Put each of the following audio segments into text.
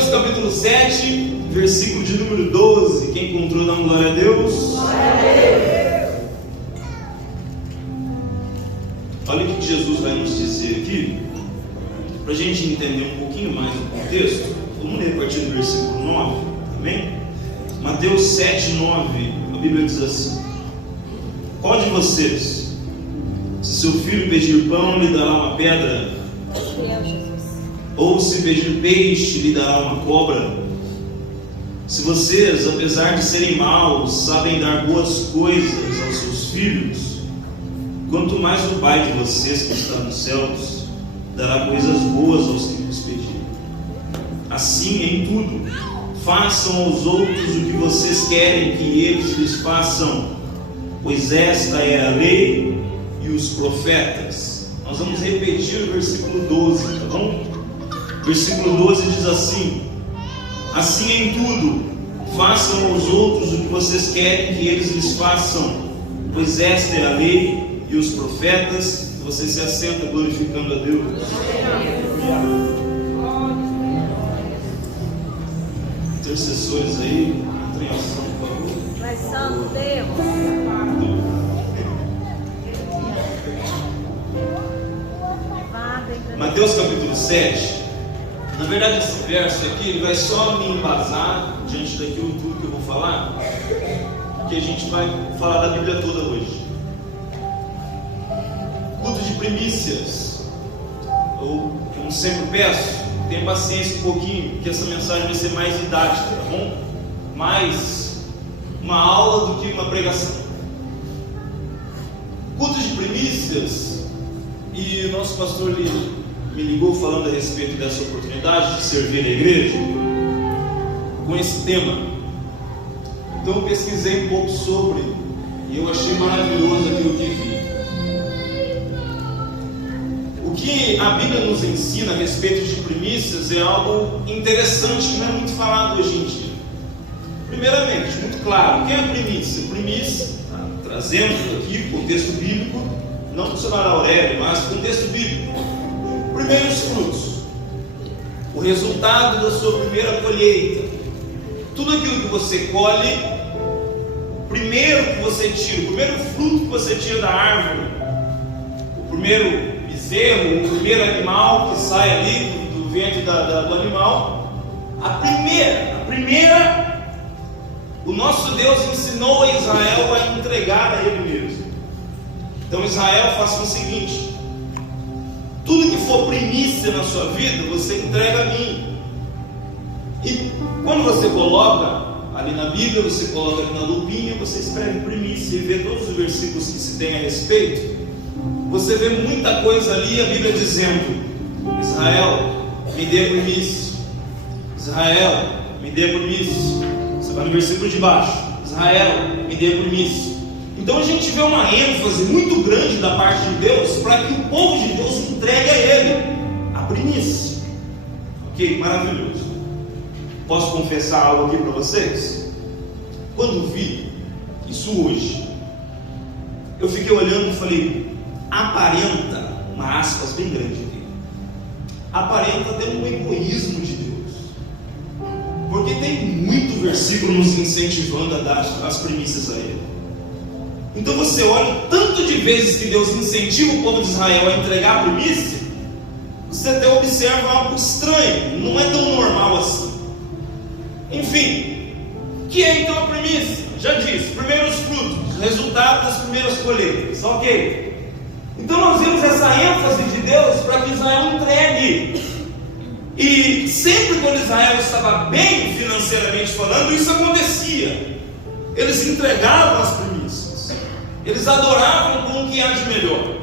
Mateus capítulo 7, versículo de número 12. Quem encontrou, dá glória a Deus. Olha o que Jesus vai nos dizer aqui, para a gente entender um pouquinho mais o contexto. Vamos ler a partir do versículo 9, amém? Mateus 7, 9, a Bíblia diz assim: qual de vocês, se seu filho pedir pão, lhe dará uma pedra? Ou se pedir peixe, lhe dará uma cobra? Se vocês, apesar de serem maus, sabem dar boas coisas aos seus filhos, quanto mais o Pai de vocês que está nos céus dará coisas boas aos que vos pedirem. Assim, em tudo, façam aos outros o que vocês querem que eles lhes façam, pois esta é a lei e os profetas. Nós vamos repetir o versículo 12, tá bom? Versículo 12 diz assim: assim em tudo, façam aos outros o que vocês querem que eles lhes façam, pois esta é a lei e os profetas. Você se assenta glorificando a Deus. Intercessores aí, entrem em ação, por favor. Mas santo Deus. Mateus capítulo 7. Na verdade, esse verso aqui ele vai só me embasar diante daquilo tudo que eu vou falar, porque a gente vai falar da Bíblia toda hoje. Culto de primícias, ou como sempre peço, tenha paciência um pouquinho, porque essa mensagem vai ser mais didática, tá bom? Mais uma aula do que uma pregação. Culto de primícias, e o nosso pastor me ligou falando a respeito dessa oportunidade de servir a igreja com esse tema. Então eu pesquisei um pouco sobre, e eu achei maravilhoso aquilo que vi. O que a Bíblia nos ensina a respeito de primícias é algo interessante que não é muito falado hoje em dia. Primeiramente, muito claro, o que é a primícia? Primícia, trazendo aqui o contexto bíblico, não do dicionário Aurélio, mas o contexto bíblico. Primeiros frutos, o resultado da sua primeira colheita. Tudo aquilo que você colhe, o primeiro que você tira, o primeiro fruto que você tira da árvore, o primeiro bezerro, o primeiro animal que sai ali do ventre do animal, a primeira, o nosso Deus ensinou a Israel a entregar a Ele mesmo. Então Israel, faça o seguinte: tudo que for primícia na sua vida, você entrega a mim. E quando você coloca ali na Bíblia, você coloca ali na lupinha, você escreve primícia e vê todos os versículos que se tem a respeito. Você vê muita coisa ali, a Bíblia dizendo: Israel, me dê primícia. Israel, me dê primícia. Você vai no versículo de baixo: Israel, me dê primícia. Então a gente vê uma ênfase muito grande da parte de Deus para que o povo de Deus entregue a Ele a primícia. Ok? Maravilhoso. Posso confessar algo aqui para vocês? Quando vi isso hoje, eu fiquei olhando e falei: aparenta, uma aspas bem grande aqui, aparenta ter um egoísmo de Deus, porque tem muito versículo nos incentivando a dar as primícias a Ele. Então você olha o tanto de vezes que Deus incentiva o povo de Israel a entregar a primícia, você até observa algo estranho, não é tão normal assim. Enfim, o que é então a primícia? Já disse, primeiros frutos, resultado das primeiras colheitas, ok? Então nós vemos essa ênfase de Deus para que Israel entregue. E sempre quando Israel estava bem financeiramente falando, isso acontecia. Eles entregavam as primícias, eles adoravam com o que há de melhor.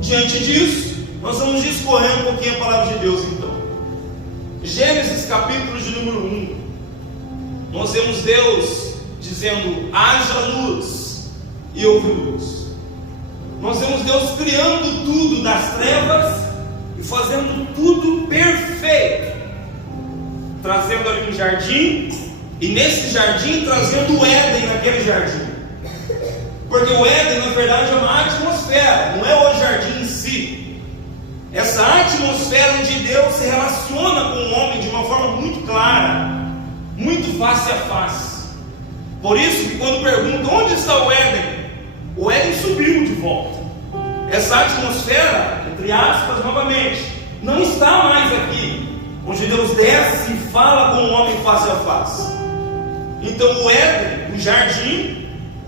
Diante disso, nós vamos discorrer um pouquinho a palavra de Deus então. Gênesis capítulo de número 1. Nós vemos Deus dizendo: haja luz, e houve luz. Nós vemos Deus criando tudo das trevas e fazendo tudo perfeito, trazendo ali um jardim, e nesse jardim trazendo o Éden naquele jardim. Porque o Éden na verdade é uma atmosfera, não é o jardim em si. Essa essa atmosfera onde Deus se relaciona com o homem de uma forma muito clara, muito face a face. Por isso que quando perguntam onde está o Éden subiu de volta. Essa atmosfera, entre aspas, novamente, não está mais aqui, onde Deus desce e fala com o homem face a face. Então o Éden, o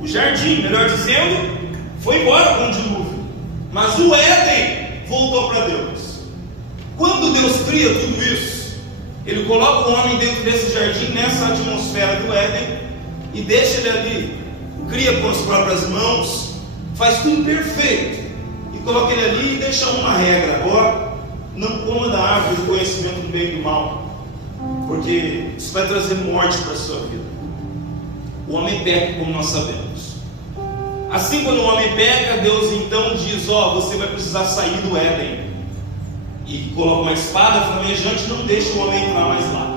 jardim, melhor dizendo, foi embora com o dilúvio, mas o Éden voltou para Deus. Quando Deus cria tudo isso, Ele coloca o homem dentro desse jardim, nessa atmosfera do Éden, e deixa ele ali, cria com as próprias mãos, faz tudo perfeito, e coloca ele ali e deixa uma regra: agora não coma da árvore do conhecimento do bem e do mal, porque isso vai trazer morte para a sua vida. O homem peca, como nós sabemos. Assim, quando o homem peca, Deus então diz: você vai precisar sair do Éden, e coloca uma espada flamejante, não deixa o homem entrar mais lá.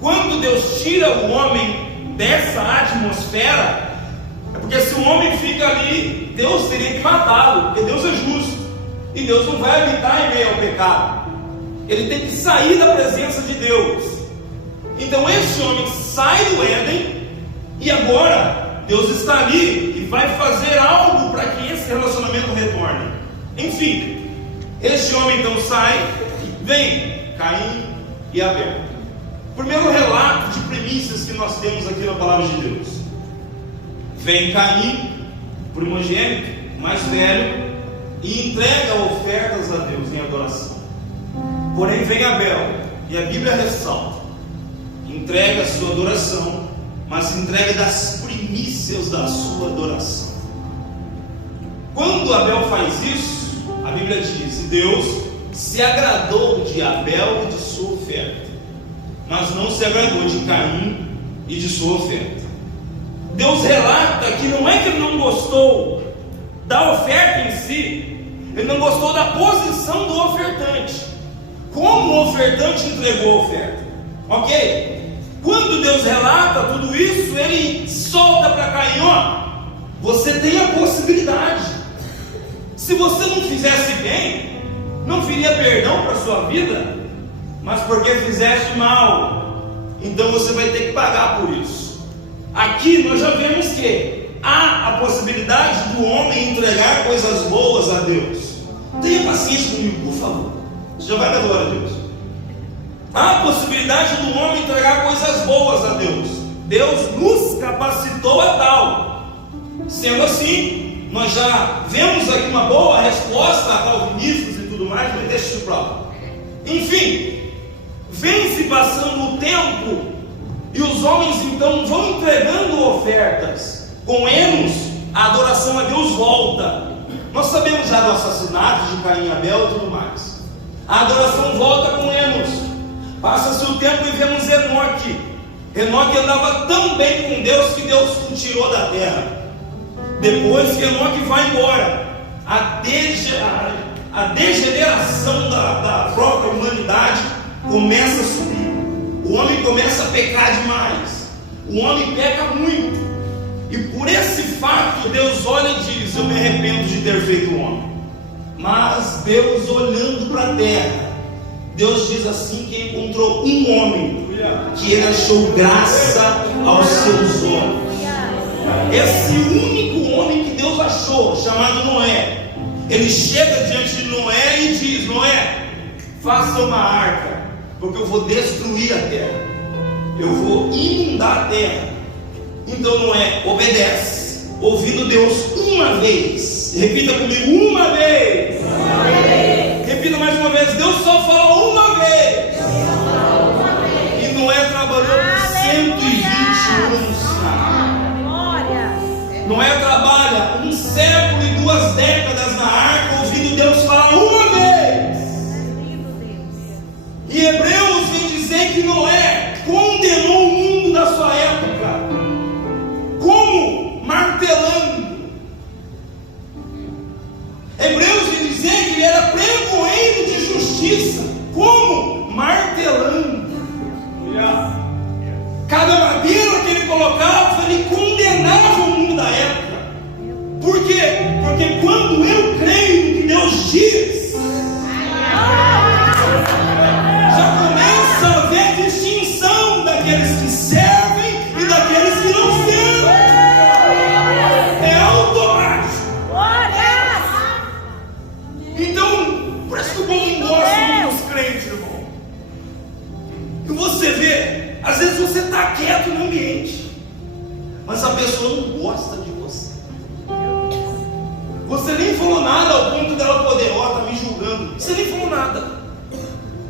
Quando Deus tira o homem dessa atmosfera, é porque se o homem fica ali, Deus teria que matá-lo, porque Deus é justo, e Deus não vai habitar em meio ao pecado. Ele tem que sair da presença de Deus. Então esse homem sai do Éden, e agora Deus está ali e vai fazer algo para que esse relacionamento retorne. Enfim, este homem então sai, e vem Caim e Abel. Primeiro relato de primícias que nós temos aqui na palavra de Deus. Vem Caim, primogênito, mais velho, e entrega ofertas a Deus em adoração. Porém vem Abel, e a Bíblia ressalta, entrega a sua adoração, mas entrega das primícias da sua adoração. Quando Abel faz isso, a Bíblia diz: Deus se agradou de Abel e de sua oferta, mas não se agradou de Caim e de sua oferta. Deus relata que não é que ele não gostou da oferta em si, ele não gostou da posição do ofertante, como o ofertante entregou a oferta. Ok? Quando Deus relata tudo isso, Ele solta para Caim: você tem a possibilidade. Se você não fizesse bem, não viria perdão para a sua vida, mas porque fizeste mal, então você vai ter que pagar por isso. Aqui nós já vemos que há a possibilidade do homem entregar coisas boas a Deus. Tenha paciência comigo, por favor. Você já vai dar glória a Deus. Há a possibilidade do homem entregar coisas boas a Deus. Deus nos capacitou a tal. Sendo assim, nós já vemos aqui uma boa resposta a calvinistas e tudo mais no texto próprio. Enfim, vem se passando o tempo, e os homens então vão entregando ofertas. Com Enos, a adoração a Deus volta. Nós sabemos já do assassinato de Caim e Abel e tudo mais. A adoração volta com Enos. Passa-se o tempo e vemos Enoque. Enoque andava tão bem com Deus que Deus o tirou da terra. Depois que Enoque vai embora, a degeneração da própria humanidade começa a subir. O homem começa a pecar demais. O homem peca muito. E por esse fato Deus olha e diz: eu me arrependo de ter feito o homem. Mas Deus, olhando para a terra, Deus diz assim que encontrou um homem que ele achou graça aos seus olhos. Esse único homem que Deus achou, chamado Noé, ele chega diante de Noé e diz: Noé, faça uma arca, porque eu vou destruir a terra, eu vou inundar a terra. Então Noé obedece, ouvindo Deus uma vez. Repita comigo: uma vez. Repita mais uma vez: Deus só falou uma vez. E Noé trabalhou por 120 anos. Noé trabalha 1 século e 2 décadas na arca, ouvindo Deus falar uma vez. E Hebreus vem dizer que Noé condenou o mundo da sua época, como martelando. Hebreus vem dizer que ele era pregoeiro de justiça, como martelando. Cada madeira que ele colocava, ele condenava o mundo da época. Por quê? Porque quando eu creio no que Deus diz,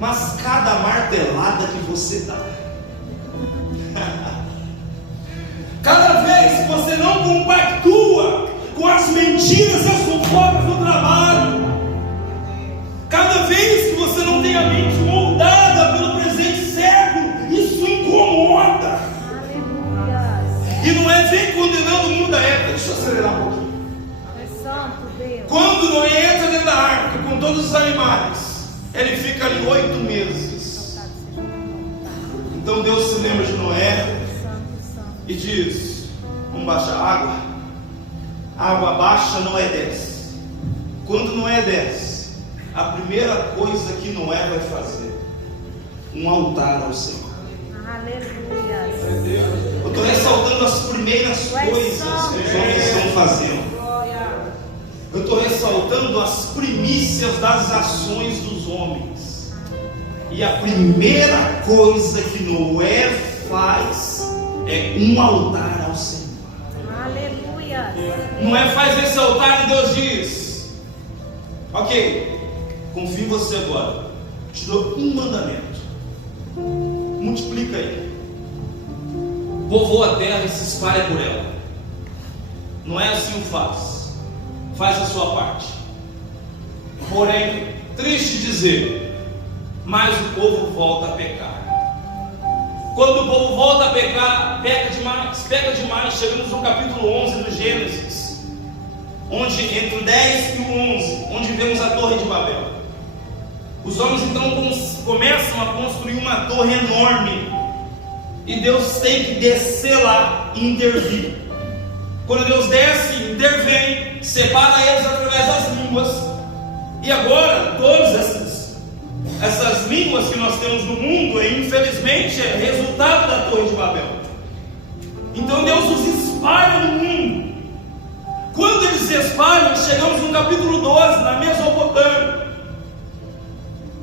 mas cada martelada que você dá, cada vez que você não compactua com as mentiras e as fofocas do trabalho, cada vez que você não tem a mente moldada pelo presente século, isso incomoda. E não é vem condenando o mundo da época. Deixa eu acelerar um pouquinho. Quando Noé entra dentro da arca com todos os animais, ele fica ali 8 meses. Então Deus se lembra de Noé e diz: vamos baixar a água. A água baixa, Noé desce. Quando Noé desce, a primeira coisa que Noé vai fazer, um altar ao Senhor. Aleluia. Eu estou ressaltando as primeiras coisas que os homens estão fazendo. Eu estou ressaltando as primícias das ações dos homens. E a primeira coisa que Noé faz é um altar ao Senhor. Aleluia. Noé faz esse altar e Deus diz: ok, confio em você agora. Te dou um mandamento. Multiplica aí. Povoa a terra e se espalha por ela. Não é assim o faz. Faz a sua parte. Porém, triste dizer, mas o povo volta a pecar. Quando o povo volta a pecar, peca demais. Chegamos no capítulo 11 do Gênesis, onde entre o 10 e o 11, onde vemos a Torre de Babel. Os homens então começam a construir uma torre enorme, e Deus tem que descer lá e intervir. Quando Deus desce, intervém, separa eles através das línguas. E agora, todas essas línguas que nós temos no mundo, infelizmente, é resultado da Torre de Babel. Então Deus os espalha no mundo. Quando eles se espalham, chegamos no capítulo 12, na Mesopotâmia,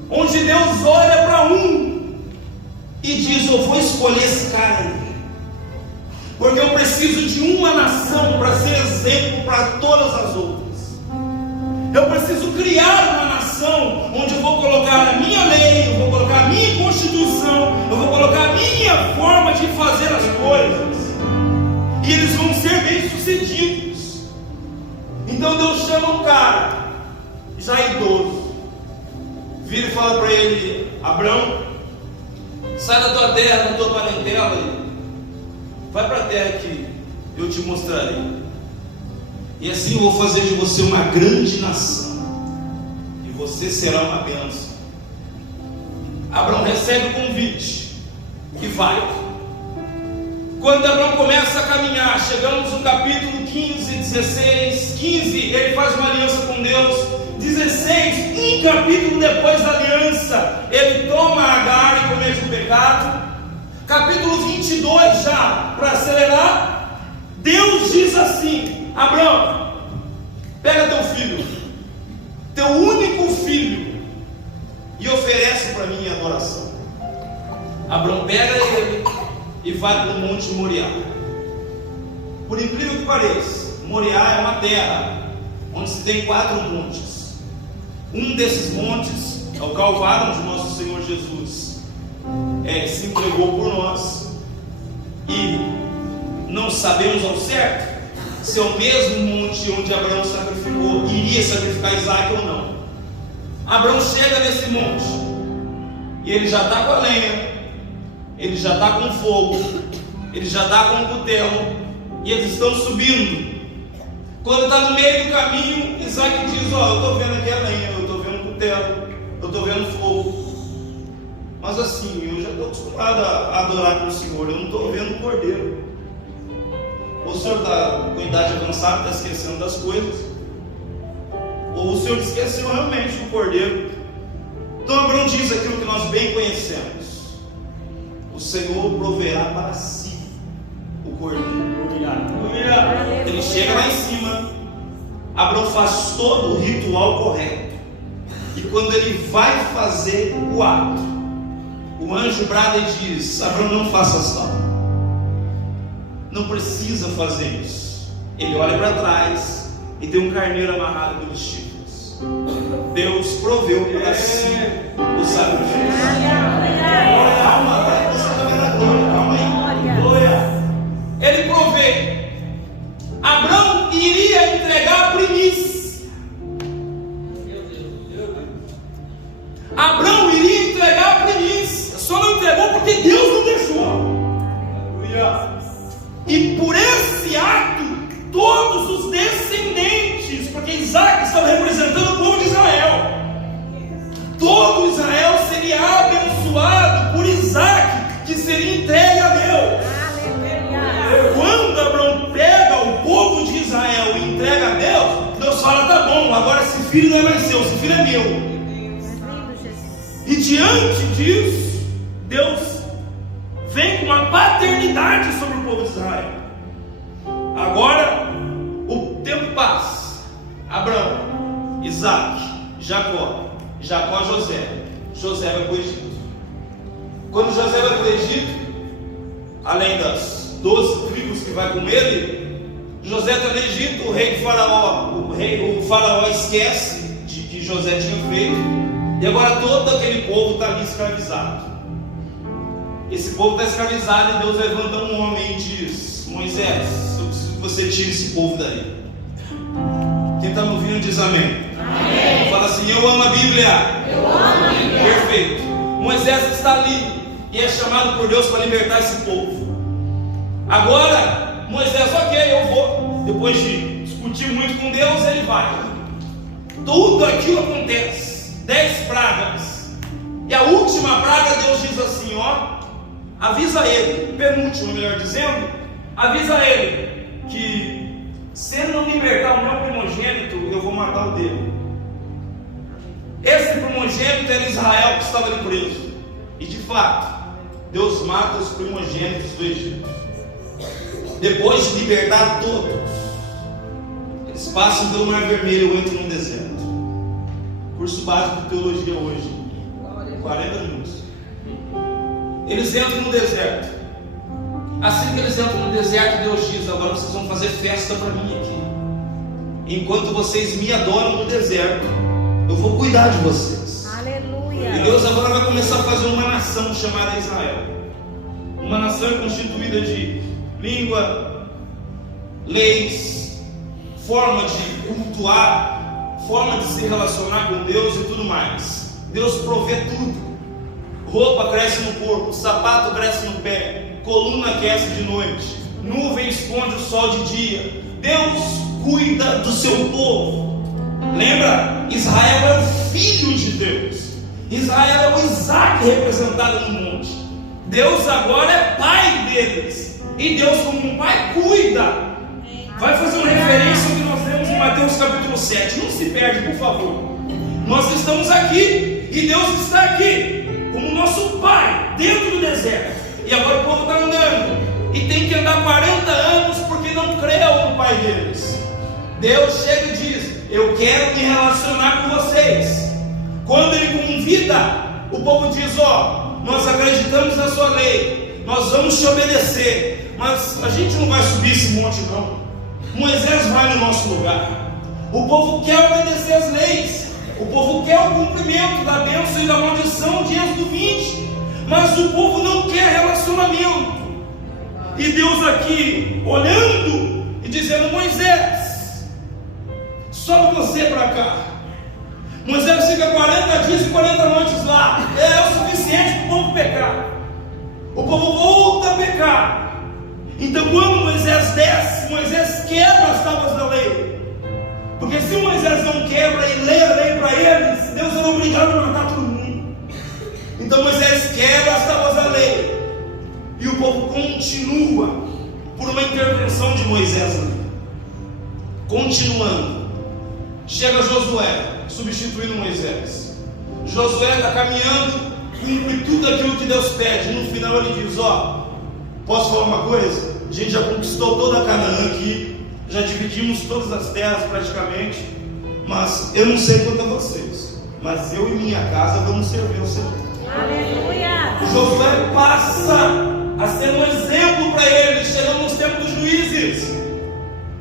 onde Deus olha para um e diz: eu vou escolher esse cara aí, porque eu preciso de uma nação para ser exemplo para todas as outras. Eu preciso criar uma nação onde eu vou colocar a minha lei, eu vou colocar a minha constituição, eu vou colocar a minha forma de fazer as coisas, e eles vão ser bem-sucedidos. Então Deus chama um cara já idoso, vira e fala para ele: Abrão, sai da tua terra, da tua parentela, vai para a terra que eu te mostrarei, e assim eu vou fazer de você uma grande nação, e você será uma bênção. Abrão recebe o convite e vai. Quando Abrão começa a caminhar, chegamos no capítulo 15, 16, 15, ele faz uma aliança com Deus. 16, um capítulo depois da aliança, ele toma Agar e comete o pecado. Capítulo 22, já para acelerar, Deus diz assim: Abrão, pega teu filho, teu único filho, e oferece para mim em adoração. Abrão pega ele e vai para o Monte Moriá. Por incrível que pareça, Moriá é uma terra onde se tem 4 montes. Um desses montes é o Calvário, onde nosso Senhor Jesus se entregou por nós. E não sabemos ao certo se é o mesmo monte onde Abraão sacrificou, iria sacrificar Isaac ou não. Abraão chega nesse monte e ele já está com a lenha, ele já está com fogo, ele já está com o cutelo, e eles estão subindo. Quando está no meio do caminho, Isaac diz: eu estou vendo aqui a lenha, eu estou vendo o cutelo, eu estou vendo fogo, mas assim, eu já estou acostumado a adorar com o Senhor, eu não estou vendo o cordeiro. Ou o Senhor está com idade avançada, está esquecendo das coisas, ou o Senhor esqueceu realmente do cordeiro. Então Abraão diz aquilo que nós bem conhecemos: o Senhor proverá para si o cordeiro. Ele chega lá em cima, Abraão faz todo o ritual correto, e quando ele vai fazer o ato, o anjo brada e diz: Abraão, não faça tal, não precisa fazer isso. Ele olha para trás e tem um carneiro amarrado pelos chifres. Deus proveu para si o do sacrifício. Calma, você está vendo a glória, calma aí. Glória. Ele provê. Abraão iria entregar a primícia. Abraão iria entregar a primícia. Só não entregou porque Deus não deixou. E por esse ato, todos os descendentes, porque Isaac estava representando o povo de Israel, todo Israel seria abençoado por Isaac, que seria entregue a Deus. Quando Abraão pega o povo de Israel e entrega a Deus, Deus fala: tá bom, agora esse filho não é mais seu, esse filho é meu. E diante disso, Deus vem com uma paternidade sobre o povo de Israel. Agora o tempo passa. Abraão, Isaac, Jacó, José. José vai para o Egito. Quando José vai para o Egito, além das 12 tribos que vai com ele, José está no Egito. O faraó esquece de que José tinha feito, e agora todo aquele povo está ali escravizado. Esse povo está escravizado, e Deus levanta um homem e diz: Moisés, eu preciso que você tire esse povo daí. Quem está me ouvindo diz amém. Amém. Fala assim: eu amo a Bíblia. Eu amo a Bíblia. Perfeito. Moisés está ali e é chamado por Deus para libertar esse povo. Agora Moisés, ok, eu vou. Depois de discutir muito com Deus, ele vai. Tudo aquilo acontece. 10 pragas. E a última praga, Deus diz assim: ó, avisa ele, penúltimo melhor dizendo, avisa ele que se ele não libertar o meu primogênito, eu vou matar o dele. Esse primogênito era Israel, que estava ali preso. E de fato, Deus mata os primogênitos do Egito. Depois de libertar todos, eles passam pelo Mar Vermelho ou entram no deserto. Curso básico de teologia hoje, 40 minutos. Eles entram no deserto. Assim que eles entram no deserto, Deus diz: agora vocês vão fazer festa para mim aqui. Enquanto vocês me adoram no deserto, eu vou cuidar de vocês. Aleluia. E Deus agora vai começar a fazer uma nação chamada Israel. Uma nação constituída de língua, leis, forma de cultuar, forma de se relacionar com Deus e tudo mais. Deus provê tudo. Roupa cresce no corpo, sapato cresce no pé, coluna aquece de noite, nuvem esconde o sol de dia. Deus cuida do seu povo. Lembra? Israel é o filho de Deus. Israel é o Isaac representado no monte. Deus agora é pai deles. E Deus, como um pai, cuida. Vai fazer uma referência ao que nós lemos em Mateus capítulo 7. Não se perde, por favor. Nós estamos aqui e Deus está aqui como nosso pai dentro do deserto. E agora o povo está andando e tem que andar 40 anos porque não creu no pai deles. Deus chega e diz: eu quero me relacionar com vocês. Quando ele convida, o povo diz: ó, nós acreditamos na sua lei, nós vamos te obedecer, mas a gente não vai subir esse monte não. Moisés vai no nosso lugar. O povo quer obedecer as leis, o povo quer o cumprimento da bênção e da maldição de Êxodo 20, mas o povo não quer relacionamento. E Deus aqui olhando e dizendo: Moisés, sobe você para cá. Moisés fica 40 dias e 40 noites lá. É o suficiente para o povo pecar. O povo volta a pecar. Então quando Moisés desce, Moisés quebra as tábuas da lei. Porque se Moisés não quebra e lê a lei para eles, Deus era obrigado a matar todo mundo. Então Moisés quebra as tábuas da lei. E o povo continua por uma intervenção de Moisés ali. Continuando. Chega Josué, substituindo Moisés. Josué está caminhando, cumpre tudo aquilo que Deus pede. E no final ele diz: ó, posso falar uma coisa? A gente já conquistou toda a Canaã aqui, já dividimos todas as terras praticamente, mas eu não sei quanto a vocês, mas eu e minha casa vamos servir ao Senhor. Aleluia! Josué passa a ser um exemplo para eles. Chegando nos tempos dos juízes,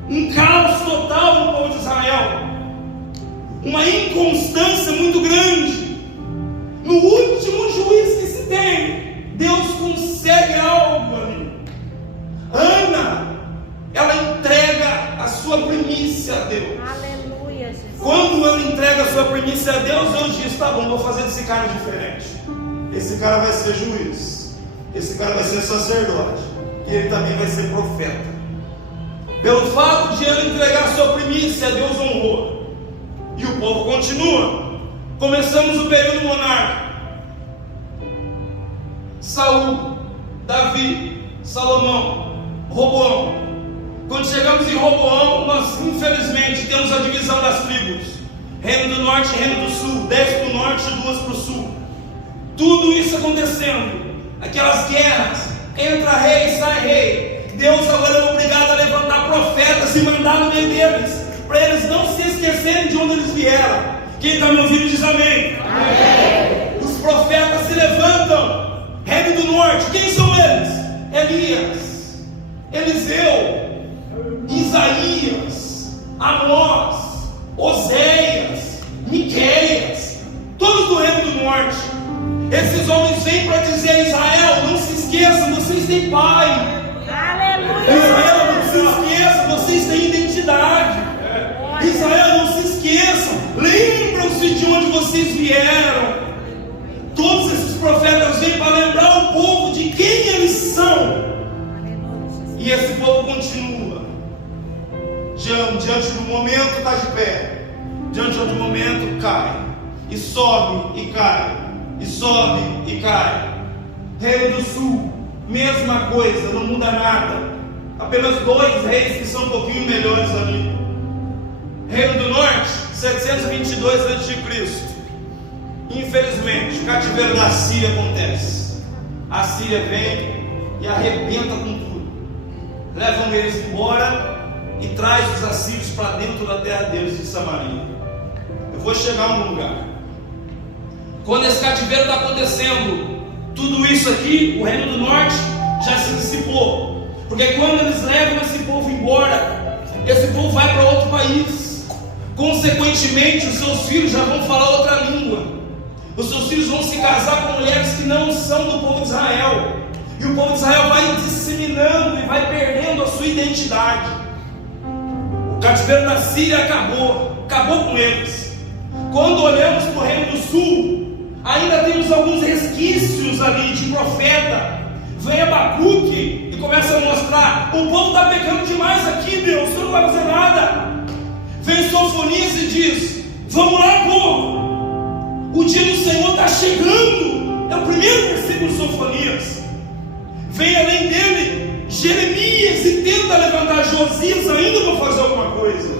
um caos total no povo de Israel, uma inconstância muito grande. No último juiz que se tem, Deus concede algo ali. Ana, ela entrega a sua primícia a Deus. Aleluia, Jesus. Quando ela entrega a sua primícia a Deus, Deus diz: tá bom, vou fazer desse cara diferente. Esse cara vai ser juiz, esse cara vai ser sacerdote, e ele também vai ser profeta. Pelo fato de ela entregar a sua primícia, Deus honrou. E o povo continua. Começamos o período monárquico. Saul, Davi, Salomão, Roboão. Quando chegamos em Roboão, nós infelizmente temos a divisão das tribos: reino do norte e reino do sul, 10 para o norte e 2 para o sul. Tudo isso acontecendo, aquelas guerras, entra rei, sai rei. Deus agora é obrigado a levantar profetas e mandar no meio deles, para eles não se esquecerem de onde eles vieram. Quem está me ouvindo diz amém. Amém. Os profetas se levantam. Reino do norte, quem são eles? Elias, Eliseu, Isaías, Amós, Oséias, Miqueias, todos do reino do norte. Esses homens vêm para dizer a Israel: não se esqueçam, vocês têm pai. Aleluia. Israel, não se esqueçam, vocês têm identidade. Israel, não se esqueçam, lembram-se de onde vocês vieram. Todos esses profetas vêm para lembrar o povo de quem eles são. E esse povo continua. Diante do momento está de pé, diante do momento cai, e sobe e cai, e sobe e cai. Reino do sul, mesma coisa, não muda nada. Apenas 2 reis que são um pouquinho melhores ali. Reino do norte, 722 a.C. Infelizmente, o cativeiro da Síria acontece. A Síria vem e arrebenta com tudo. Levam eles embora e traz os assírios para dentro da terra deles, de Samaria. Eu vou chegar num lugar. Quando esse cativeiro está acontecendo, tudo isso aqui, o reino do norte já se dissipou. Porque quando eles levam esse povo embora, esse povo vai para outro país. Consequentemente, os seus filhos já vão falar outra língua. Os seus filhos vão se casar com mulheres que não são do povo de Israel. E o povo de Israel vai disseminando e vai perdendo a sua identidade. O cativeiro da Síria acabou com eles. Quando olhamos para o reino do sul, ainda temos alguns resquícios ali de profeta. Vem Abacuque e começa a mostrar: o povo está pecando demais aqui, Deus, você não vai fazer nada. Vem Sofonias e diz: vamos lá, povo, o dia do Senhor está chegando. É o primeiro versículo de Sofonias. Vem além dele Jeremias e tenta levantar Josias ainda para fazer alguma coisa.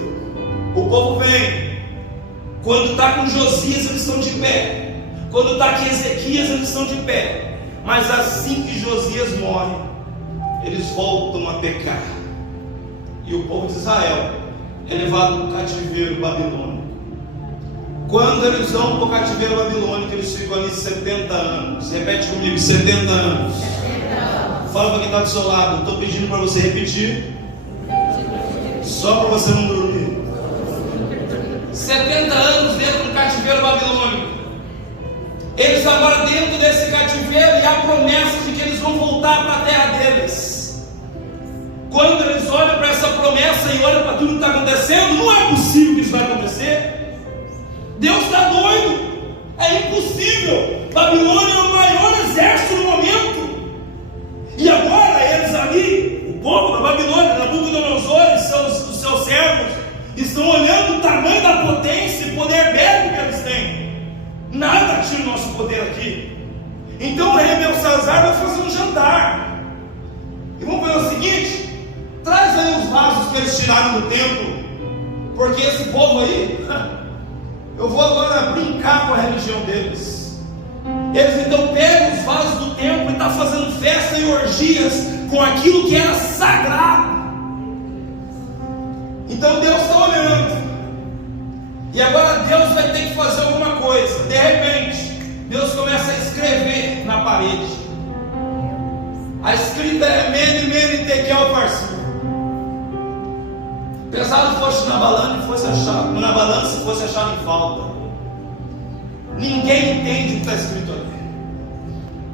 O povo vem. Quando está com Josias, eles estão de pé. Quando está com Ezequias, eles estão de pé. Mas assim que Josias morre, eles voltam a pecar. E o povo de Israel é levado para o cativeiro babilônico. Quando eles vão para o cativeiro babilônico, eles ficam ali 70 anos. Repete comigo: 70 anos. 70 anos. Fala para quem está do seu lado: estou pedindo para você repetir, só para você não dormir. 70 anos dentro do cativeiro babilônico. Eles agora dentro desse cativeiro, e a promessa de que eles vão voltar para a terra deles. Quando eles olham para essa promessa e olham para tudo que está acontecendo, não é possível que isso vai acontecer. Deus está doido, é impossível. Babilônia é o maior exército no momento. E agora eles ali, o povo da Babilônia, Nabucodonosor e os seus servos, estão olhando o tamanho da potência e poder bélico que eles têm. Nada tira o nosso poder aqui. Então o rei Belsazar vai fazer um jantar. E vamos fazer o seguinte: traz aí os vasos que eles tiraram do templo, porque esse povo aí, eu vou agora brincar com a religião deles. Eles então pegam os vasos do templo e estão fazendo festa e orgias com aquilo que era sagrado. Então Deus está olhando. E agora Deus vai ter que fazer alguma coisa. De repente, Deus começa a escrever na parede. A escrita é Mene, Mene, Tekel, Parsim. Pesado fosse na balança e fosse achado em falta. Ninguém entende o que está escrito ali.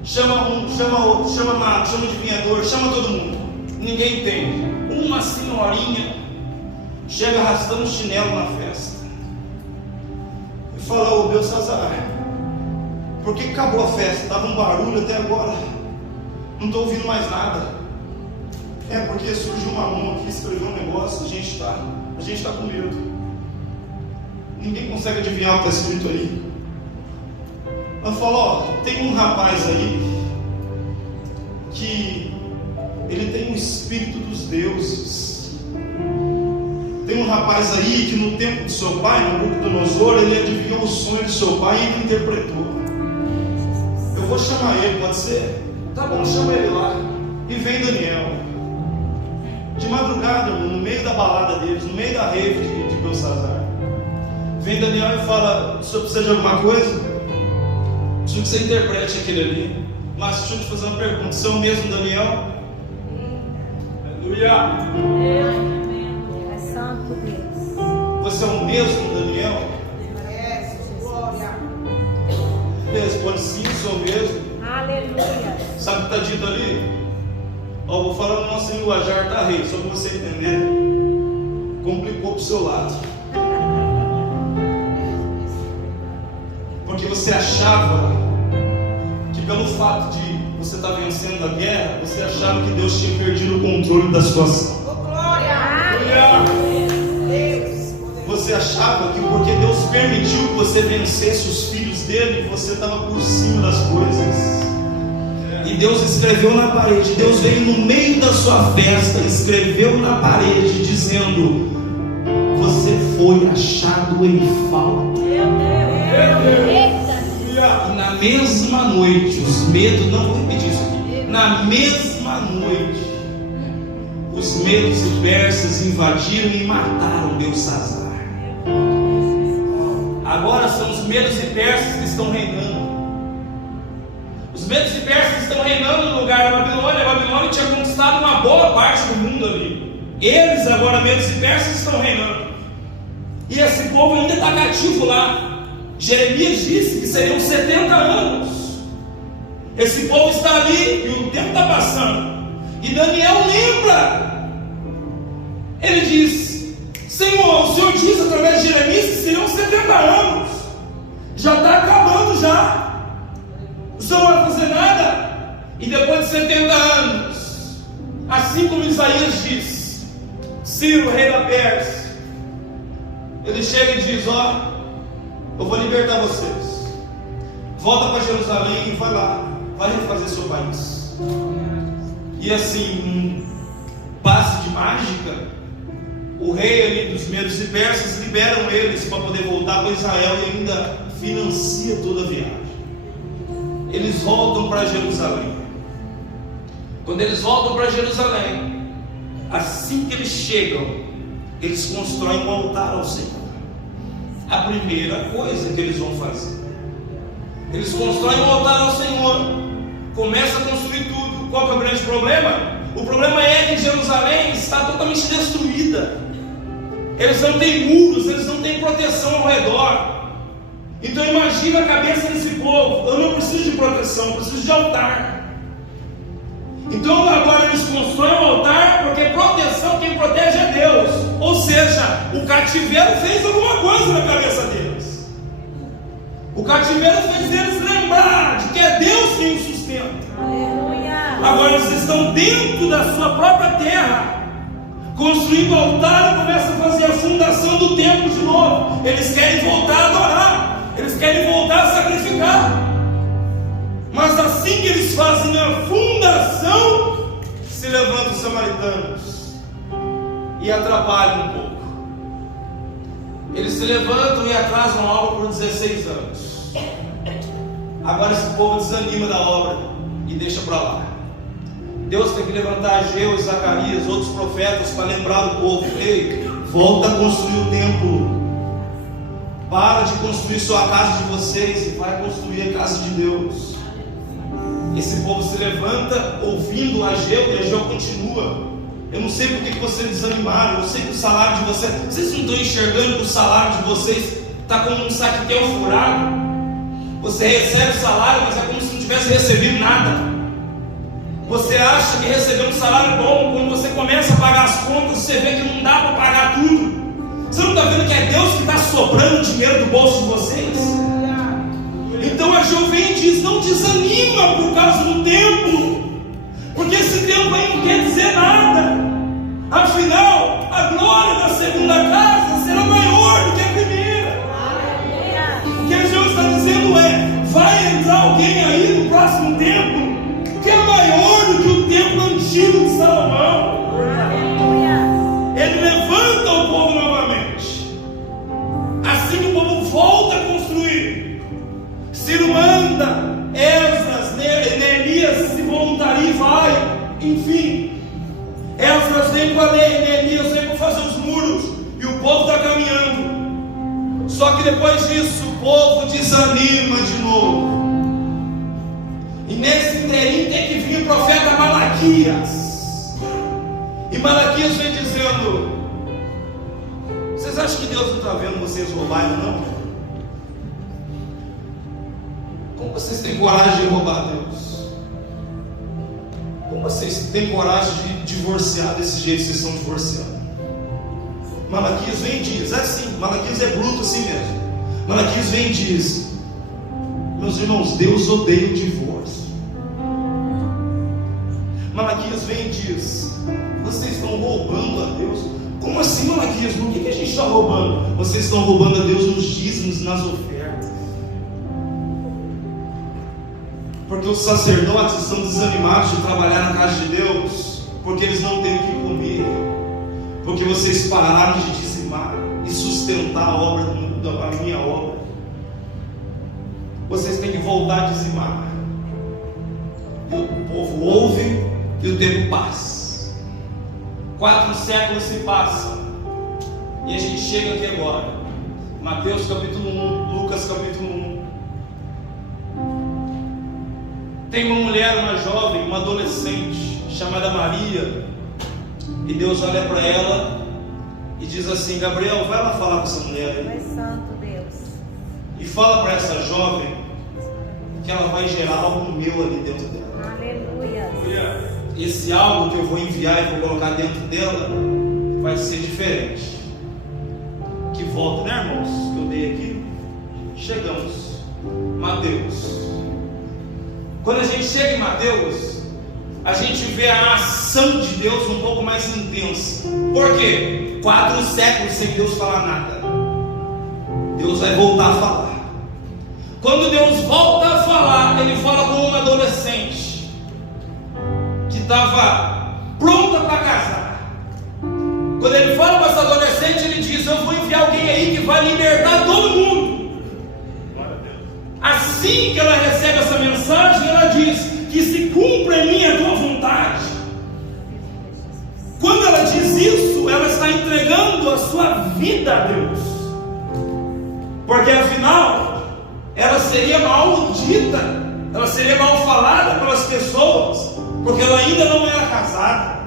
Chama um, chama outro, chama mago, chama adivinhador, chama todo mundo. Ninguém entende. Uma senhorinha chega arrastando chinelo na festa e fala: ô Belsazar, por que acabou a festa? Estava um barulho até agora, não estou ouvindo mais nada. É porque surgiu uma mão aqui, escreveu um negócio, a gente está com medo. Ninguém consegue adivinhar o que está escrito ali. Ela fala: ó, tem um rapaz aí que ele tem o espírito dos deuses. Tem um rapaz aí que no tempo do seu pai, no Nabucodonosor, ele adivinhou o sonho do seu pai e ele interpretou. Eu vou chamar ele, pode ser? Tá bom, chama ele lá. E vem Daniel. De madrugada, no meio da balada deles, no meio da rave de Belsazar. Vem Daniel e fala: o senhor precisa de alguma coisa? Preciso que você interprete aquele ali. Mas deixa eu te fazer uma pergunta: você é o mesmo Daniel? Aleluia! É santo Deus. Você é o mesmo Daniel? Glória. Ele responde: sim, sou o mesmo. Aleluia. Sabe o que está dito ali? Ó, vou falar no nosso linguajar, tá, rei? Só para você entender. Complicou para o seu lado. Porque você achava que pelo fato de você estar vencendo a guerra, você achava que Deus tinha perdido o controle da situação. Glória. Você achava que porque Deus permitiu que você vencesse os filhos dele, você estava por cima das coisas. E Deus escreveu na parede. Deus veio no meio da sua festa, escreveu na parede dizendo: você foi achado em falta. E na mesma noite, os medos, não vou repetir isso aqui. Na mesma noite, os medos e persas invadiram e mataram Belsazar. Agora são os medos e persas que estão reinando. Os medos e persas estão reinando no lugar da Babilônia. A Babilônia tinha conquistado uma boa parte do mundo ali. Eles agora, medos e persas, estão reinando. E esse povo ainda está cativo lá. Jeremias disse que seriam 70 anos. Esse povo está ali e o tempo está passando. E Daniel lembra. Ele diz: Senhor, o Senhor diz através de Jeremias que seriam 70 anos. Já está acabando já. O Senhor não vai fazer nada. E depois de 70 anos, assim como Isaías diz, Ciro, rei da Pérsia, ele chega e diz: ó, eu vou libertar vocês. Volta para Jerusalém e vai lá, vai refazer seu país. E assim, um passe de mágica, o rei ali dos medos e persas liberam eles para poder voltar para Israel e ainda financia toda a viagem. Eles voltam para Jerusalém. Quando eles voltam para Jerusalém, assim que eles chegam, eles constroem um altar ao Senhor. A primeira coisa que eles vão fazer, eles constroem um altar ao Senhor, começam a construir tudo. Qual que é o grande problema? O problema é que Jerusalém está totalmente destruída. Eles não têm muros, eles não têm proteção ao redor. Então imagina a cabeça desse povo: eu não preciso de proteção, eu preciso de altar. Então agora eles constroem um altar, porque proteção, quem protege é Deus. Ou seja, o cativeiro fez alguma coisa na cabeça deles. O cativeiro fez eles lembrar de que é Deus quem os sustenta. Aleluia. Agora eles estão dentro da sua própria terra, construindo altar, e começam a fazer a fundação do templo de novo. Eles querem voltar a adorar, eles querem voltar a sacrificar. Mas assim que eles fazem a fundação, se levantam os samaritanos e atrapalham um pouco. Eles se levantam e atrasam a obra por 16 anos. Agora esse povo desanima da obra e deixa para lá. Deus tem que levantar Ageu e Zacarias, outros profetas, para lembrar o povo: ei, volta a construir o templo. Para de construir só a casa de vocês e vai construir a casa de Deus. Esse povo se levanta ouvindo Ageu, e Ageu continua: eu não sei por que vocês desanimaram. Eu sei que o salário de vocês não estão enxergando que o salário de vocês está como um saquetel furado. Você recebe salário, mas é como se não tivesse recebido nada. Você acha que recebeu um salário bom, quando você começa a pagar as contas, você vê que não dá para pagar tudo. Você não está vendo que é Deus que está sobrando dinheiro do bolso de vocês? Então a Jeová diz: não desanima por causa do tempo, porque esse tempo aí não quer dizer nada. Afinal, a glória da segunda casa será maior do que a primeira. O que a Jeová está dizendo é: vai entrar alguém aí no próximo tempo que é maior do que o templo antigo de Salomão. Ele levanta o povo novamente. Assim o povo volta a construir. Ciro manda, Esdras, Neemias se voluntaria e vai. Enfim, Esdras vem com a Neemias, vem para fazer os muros. E o povo está caminhando. Só que depois disso o povo desanima de novo. E nesse interim tem que vir o profeta Malaquias. E Malaquias vem dizendo: vocês acham que Deus não está vendo vocês roubarem, não? Como vocês têm coragem de roubar Deus? Como vocês têm coragem de divorciar desse jeito que vocês estão divorciando? Malaquias vem e diz, é assim, Malaquias é bruto assim mesmo. Malaquias vem e diz: meus irmãos, Deus odeia o divórcio. Malaquias vem e diz: vocês estão roubando a Deus. Como assim, Malaquias? No que a gente está roubando? Vocês estão roubando a Deus nos dízimos, nas ofertas. Porque os sacerdotes estão desanimados de trabalhar na casa de Deus, porque eles não têm o que comer, porque vocês pararam de dizimar e sustentar a obra a minha obra. Vocês têm que voltar a dizimar. E o povo ouve e o tempo passa. 4 séculos se passam e a gente chega aqui agora. Mateus capítulo 1, Lucas capítulo 1. Tem uma mulher, uma jovem, uma adolescente chamada Maria, e Deus olha para ela e diz assim: Gabriel, vai lá falar com essa mulher aí. É santo Deus. E fala para essa jovem que ela vai gerar algo meu ali dentro dela. Aleluia. Esse algo que eu vou enviar e vou colocar dentro dela vai ser diferente. Que volta, né, irmãos? Que eu dei aqui. Chegamos. Mateus. Quando a gente chega em Mateus, a gente vê a ação de Deus um pouco mais intensa. Por quê? 4 séculos sem Deus falar nada. Deus vai voltar a falar. Quando Deus volta a falar, Ele fala com uma adolescente que estava pronta para casar. Quando Ele fala com essa adolescente, Ele diz: eu vou enviar alguém aí que vai libertar todo mundo. Assim que ela recebe essa mensagem, ela diz: que se cumpra em mim a tua vontade. Quando ela diz isso, ela está entregando a sua vida a Deus, porque afinal ela seria mal dita, ela seria mal falada pelas pessoas, porque ela ainda não era casada.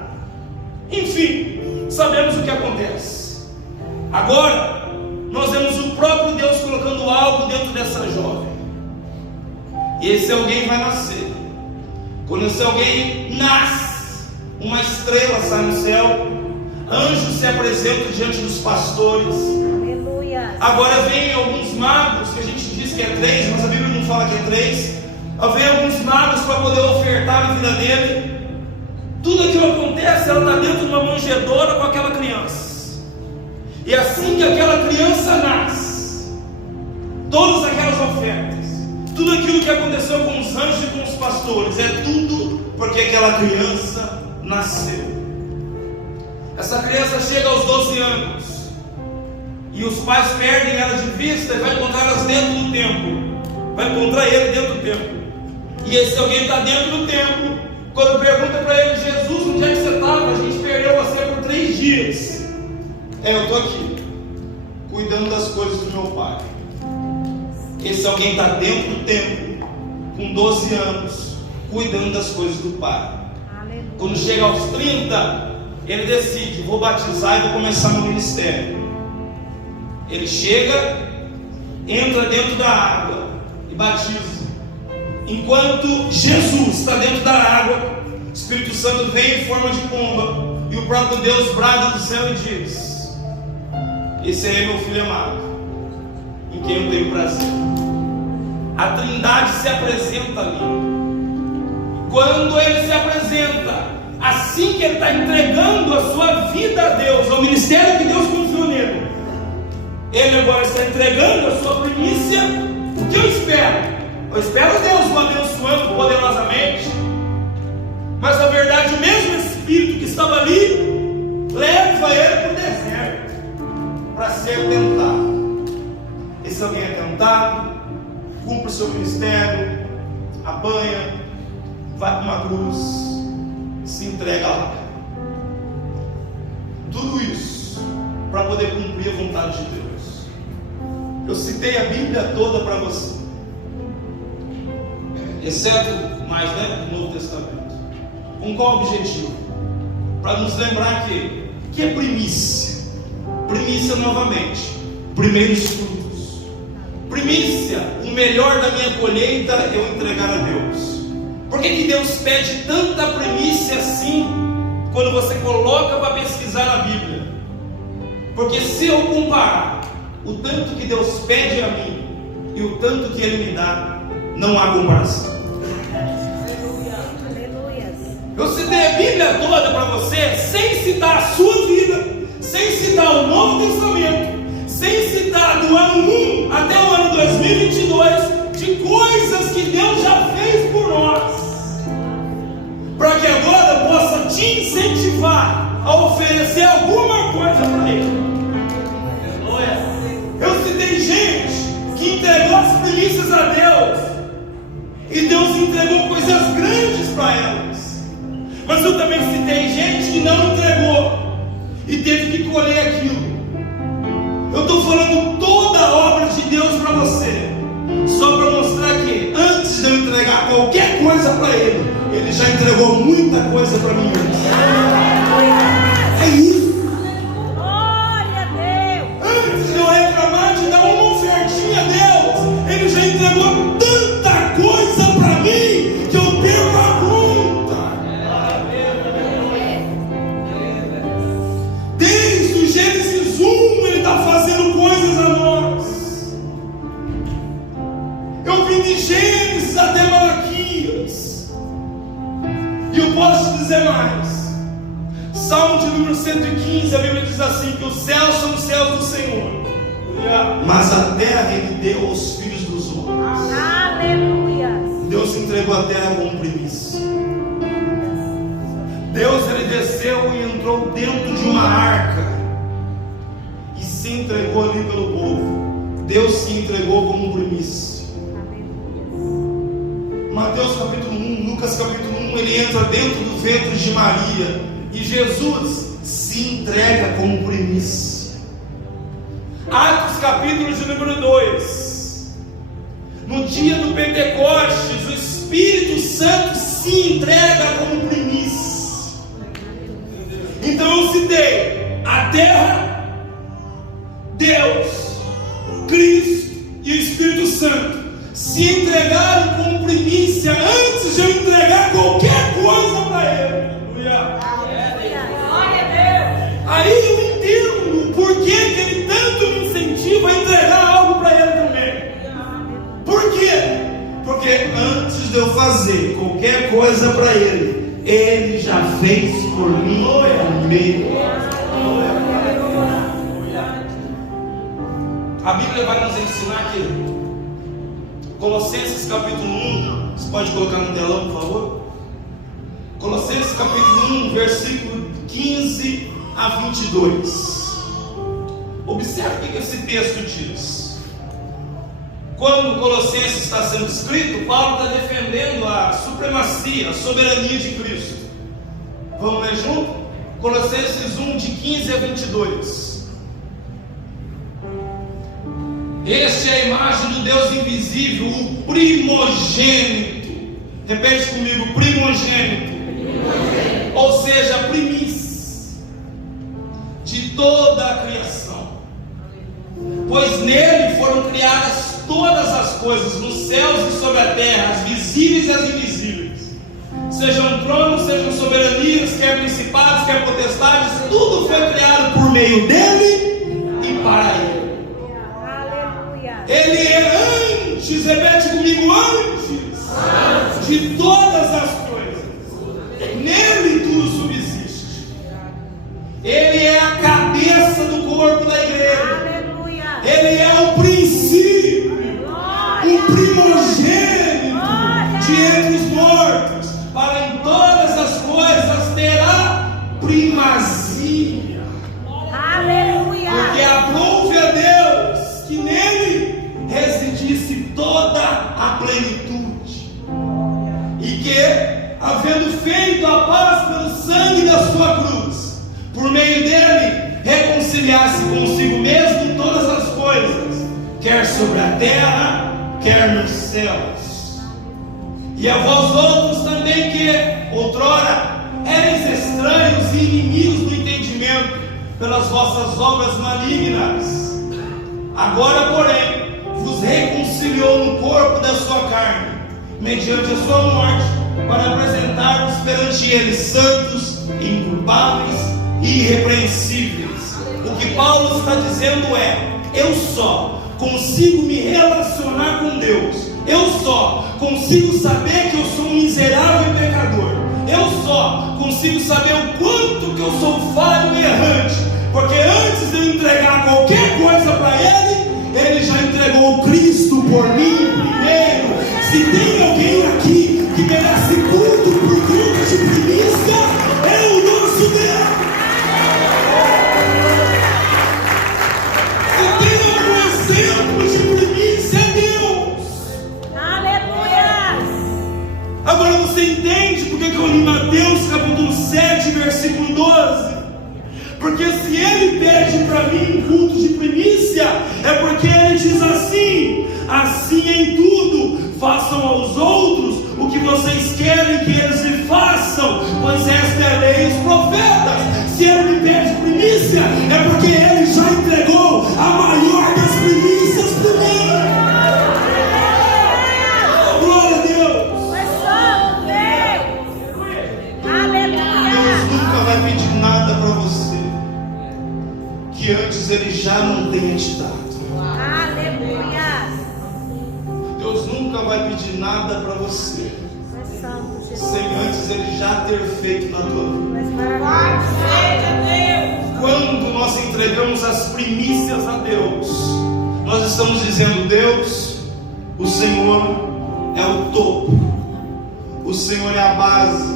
Enfim, sabemos o que acontece. Agora nós vemos o próprio Deus colocando algo dentro dessa jovem, e esse alguém vai nascer. Quando esse alguém nasce, uma estrela sai no céu, anjos se apresentam diante dos pastores. Aleluia. Agora vem alguns magos, que a gente diz que é 3, mas a Bíblia não fala que é 3. Vem alguns magos para poder ofertar a vida dele. Tudo aquilo acontece, ela está dentro de uma manjedoura com aquela criança. E assim que aquela criança nasce, todas aquelas ofertas, tudo aquilo que aconteceu com os anjos e com os pastores, é tudo porque aquela criança nasceu. Essa criança chega aos 12 anos, e os pais perdem ela de vista e vai encontrar elas dentro do templo. Vai encontrar ele dentro do templo. E esse alguém está dentro do templo. Quando pergunta para ele: Jesus, onde é que você estava? A gente perdeu você por 3 dias. Eu estou aqui, cuidando das coisas do meu pai. Esse alguém está dentro do templo, com 12 anos, cuidando das coisas do pai. Aleluia. Quando chega aos 30, ele decide: vou batizar e vou começar meu ministério. Ele chega, entra dentro da água, e e batizo. Enquanto Jesus está dentro da água, o Espírito Santo vem em forma de pomba e o próprio Deus brada do céu e diz: esse aí é meu filho amado, em quem eu tenho prazer. A Trindade se apresenta ali. Quando ele se apresenta, assim que ele está entregando a sua vida a Deus, ao ministério que Deus confiou nele, ele agora está entregando a sua primícia. O que eu espero? Eu espero Deus o abençoando poderosamente, mas na verdade o mesmo Espírito que estava ali leva ele para o deserto para ser tentado. Esse alguém é tentado, cumpre o seu ministério, apanha, vai para uma cruz, se entrega lá. Tudo isso para poder cumprir a vontade de Deus. Eu citei a Bíblia toda para você, exceto mais, né, do Novo Testamento. Com qual objetivo? Para nos lembrar que é primícia. Primícia novamente, primeiros frutos. Primícia, o melhor da minha colheita eu entregar a Deus. Por que Deus pede tanta primícia assim, quando você coloca para pesquisar na Bíblia? Porque se eu comparar o tanto que Deus pede a mim e o tanto que Ele me dá, não há comparação. Eu citei a Bíblia toda para você, sem citar a sua vida, sem citar o Novo Testamento, sem citar do ano 1 até o ano 2022, de coisas que Deus já fez por nós, para que agora eu possa te incentivar a oferecer alguma coisa para Ele. Eu citei gente que entregou as primícias a Deus, e Deus entregou coisas grandes para elas. Mas eu também citei gente que não entregou e teve que colher aquilo. Eu estou falando toda a obra de Deus para você, só para mostrar que antes de eu entregar qualquer coisa para Ele, Ele já entregou muita coisa para mim antes. É isso. Glória a Deus. Antes de eu reclamar de dar uma ofertinha a Deus, Ele já entregou tanta coisa para mim que eu perco a conta. Desde o Gênesis 1 Ele está fazendo coisas a nós. Eu vim de Gênesis até Malaquias, e eu posso te dizer mais. Salmo de número 115, a Bíblia diz assim: que os céus são os céus do Senhor, mas a terra Ele deu aos filhos dos homens. Aleluia. Deus entregou a terra como primícia. Deus, Ele desceu e entrou dentro de uma arca e se entregou ali pelo povo. Deus se entregou como primícia. Mateus capítulo 1, Lucas capítulo 1, Ele entra dentro do ventre de Maria, e Jesus se entrega como primícia. Atos capítulo de número 2, no dia do Pentecostes, o Espírito Santo se entrega como primícia. Então eu citei a terra, Deus, Cristo e o Espírito Santo se entregaram como primícia antes de eu entregar qualquer coisa para Ele. Aí eu entendo por que Ele tanto me incentiva a entregar algo para Ele também. Por quê? Porque antes de eu fazer qualquer coisa para Ele, Ele já fez por mim primeiro. A Bíblia vai nos ensinar que Colossenses capítulo 1, você pode colocar no telão, por favor? Colossenses capítulo 1, versículo 15 a 22. Observe o que esse texto diz. Quando Colossenses está sendo escrito, Paulo está defendendo a supremacia, a soberania de Cristo. Vamos ler junto? Colossenses 1, de 15 a 22. Este é a imagem do Deus invisível, o primogênito. Repete comigo: primogênito. Ou seja, primícia de toda a criação. Pois nele foram criadas todas todas as coisas, nos céus e sobre a terra, as visíveis e as invisíveis, sejam tronos, sejam soberanias, quer principados, quer potestades, tudo foi criado por meio dele e para ele. Aleluia. Ele é antes, repete comigo, antes de todas as coisas. Nele tudo subsiste. Ele é a cabeça do corpo da igreja. Aleluia. Ele é o princípio, o primogênito de entre os mortos, para em todas as coisas ter a primazia. Aleluia. Porque aprouve a Deus que nele residisse toda a plenitude, e que, havendo feito a paz pelo sangue da sua cruz, por meio dele reconciliasse consigo mesmo todas as coisas, quer sobre a terra, quer nos céus. E a vós outros também, que outrora eres estranhos e inimigos do entendimento pelas vossas obras malignas, agora porém vos reconciliou no corpo da sua carne, mediante a sua morte, para apresentar-vos perante ele santos, inculpáveis e irrepreensíveis. O que Paulo está dizendo é: eu só consigo me relacionar com Deus, eu só consigo saber que eu sou um miserável e pecador, eu só consigo saber o quanto que eu sou falho e errante, porque antes de eu entregar qualquer coisa para ele já entregou o Cristo por mim primeiro. Se tem alguém aqui que merece culto por culto de primícia, é o nosso Deus. Se tem algum exemplo de primícia, é Deus. Aleluia. Agora você entende porque que eu li Mateus capítulo 7, versículo 12? Porque se ele pede para mim um culto de primícia, é porque ele diz assim: assim em tudo façam aos outros o que vocês querem que eles lhe façam, pois esta é a lei e os profetas. Se ele me pede primícia, é porque ele já entregou a maior das primícias primeiro. Oh, glória a Deus. É santo Deus. Aleluia. Deus nunca vai pedir nada para você que antes ele já não tenha te dado. Aleluia. Deus nunca vai pedir nada para você É santo Jesus. sem antes ele já ter feito na tua vida. Seja Quando nós entregamos as primícias a Deus, nós estamos dizendo: Deus, o Senhor é o topo, o Senhor é a base,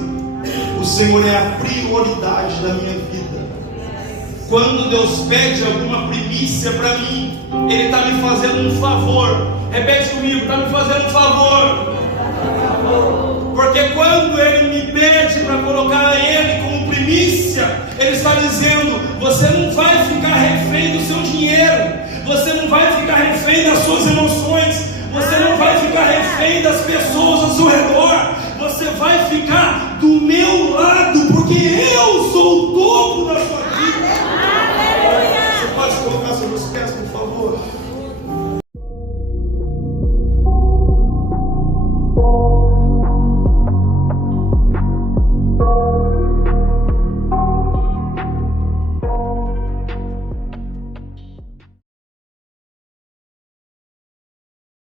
o Senhor é a prioridade da minha vida. Quando Deus pede alguma primícia para mim, Ele está me fazendo um favor. Repete comigo: está me fazendo um favor. Porque quando Ele me pede para colocar Ele como primícia, Ele está dizendo: você não vai ficar refém do seu dinheiro, você não vai ficar refém das suas emoções, você não vai ficar refém das pessoas ao seu redor, você vai ficar do meu lado, porque eu